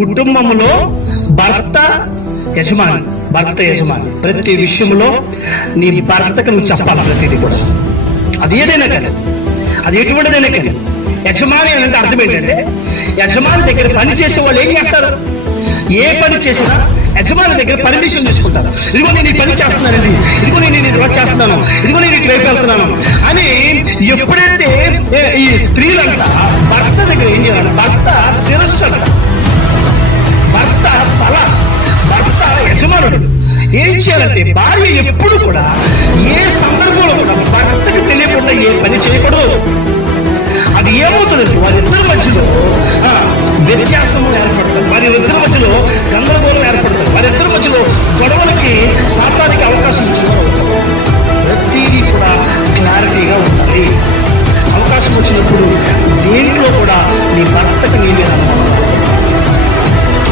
కుటుంబంలో భర్త యజమాని, భర్త యజమాని. ప్రతి విషయంలో నీ భర్తకు నువ్వు చెప్పాలి ప్రతిదీ కూడా. అది ఏదైనా కానీ, అది ఎటువంటిదైనా కానీ. యజమాని అంటే అర్థం ఏంటంటే, యజమాని దగ్గర పని చేసే వాళ్ళు ఏం చేస్తారు? ఏ పని చేసినా యజమాని దగ్గర పర్మిషన్ తీసుకుంటారు. ఇదిగో నేను ఈ పని చేస్తున్నానండి, ఇదిగో నేను ఇది చేస్తున్నాను, ఇదిగో నేను ఇటు వైపు వెళ్తున్నాను అని. ఎప్పుడైతే ఈ స్త్రీలంతా భర్త దగ్గర ఏం చేయాలి? భర్త శిరస్సు అంట, భర్త తల, భర్త యజమానుడు. ఏం చేయాలంటే భార్య ఎప్పుడు కూడా ఏ సందర్భంలో కూడా భర్తకు తెలియకుండా ఏ పని చేయకూడదు. అది ఏమవుతుందంటే వారిద్దరి మధ్యలో వ్యత్యాసము ఏర్పడుతుంది.